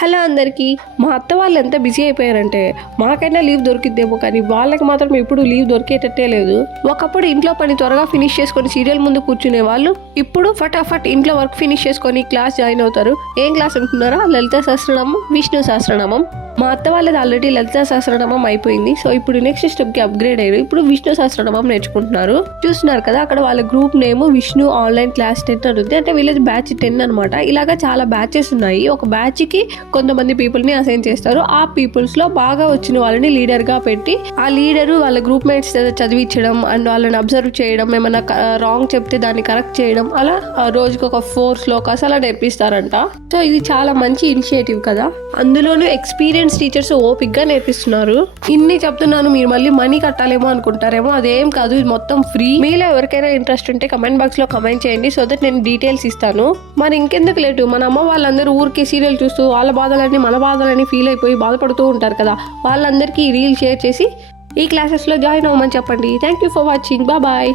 Hello అందరికీ. మా అత్త వాళ్ళు ఎంత బిజీ అయిపోయారంటే మాకైనా లీవ్ దొరికిద్దేమో కానీ వాళ్ళకి మాత్రం ఎప్పుడు లీవ్ దొరికేటట్టే లేదు. ఒకప్పుడు ఇంట్లో పని త్వరగా ఫినిష్ చేసుకొని సీరియల్ ముందు కూర్చునే వాళ్ళు ఇప్పుడు ఫటాఫట్ ఇంట్లో వర్క్ ఫినిష్ చేసుకొని క్లాస్ జాయిన్ అవుతారు. ఏం క్లాస్ అనుకున్నారా? లలిత సహస్రనామం, విష్ణు సహస్రనామం. మా అత్త వాళ్ళది ఆల్రెడీ లలిత సహస్రనామం అయిపోయింది. సో ఇప్పుడు నెక్స్ట్ స్టెప్కి అప్గ్రేడ్ అయ్యారు. ఇప్పుడు విష్ణు సహస్రనామం నేర్చుకుంటున్నారు. చూస్తున్నారు కదా అక్కడ వాళ్ళ group name Vishnu online class 10 అని ఉంది. అంటే వీళ్ళది బ్యాచ్ 10 అనమాట. ఇలాగా చాలా బ్యాచెస్ ఉన్నాయి. ఒక బ్యాచ్ కి కొంతమంది పీపుల్ ని అసైన్ చేస్తారు. ఆ పీపుల్స్ లో బాగా వచ్చిన వాళ్ళని లీడర్ గా పెట్టి ఆ లీడరు వాళ్ళ గ్రూప్ మేట్స్ చదివించడం అండ్ వాళ్ళని అబ్జర్వ్ చేయడం, ఏమైనా రాంగ్ చెప్తే దాన్ని కరెక్ట్ చేయడం, అలా రోజుకి ఒక 4 శ్లోకాస్ అలా నేర్పిస్తారంట. సో ఇది చాలా మంచి ఇనిషియేటివ్ కదా. అందులోనూ ఎక్స్పీరియన్స్ టీచర్స్ ఓపిక్ గా నేర్పిస్తున్నారు. ఇన్ని చెప్తున్నాను, మీరు మళ్ళీ మనీ కట్టాలేమో అనుకుంటారేమో. అదేం కాదు, ఇది మొత్తం ఫ్రీ. మీలో ఎవరికైనా ఇంట్రెస్ట్ ఉంటే కమెంట్ బాక్స్ లో కమెంట్ చేయండి, సో దట్ నేను డీటెయిల్స్ ఇస్తాను. మరి ఇంకెందుకు లేటు, మన అమ్మ వాళ్ళందరూ ఊరికి సీరియల్ చూస్తూ వాళ్ళ బాధలని మన బాధలని ఫీల్ అయిపోయి బాధపడుతూ ఉంటారు కదా. వాళ్ళందరికీ రీల్ షేర్ చేసి ఈ క్లాసెస్ లో జాయిన్ అవ్వమని చెప్పండి. Thank you for watching. Bye.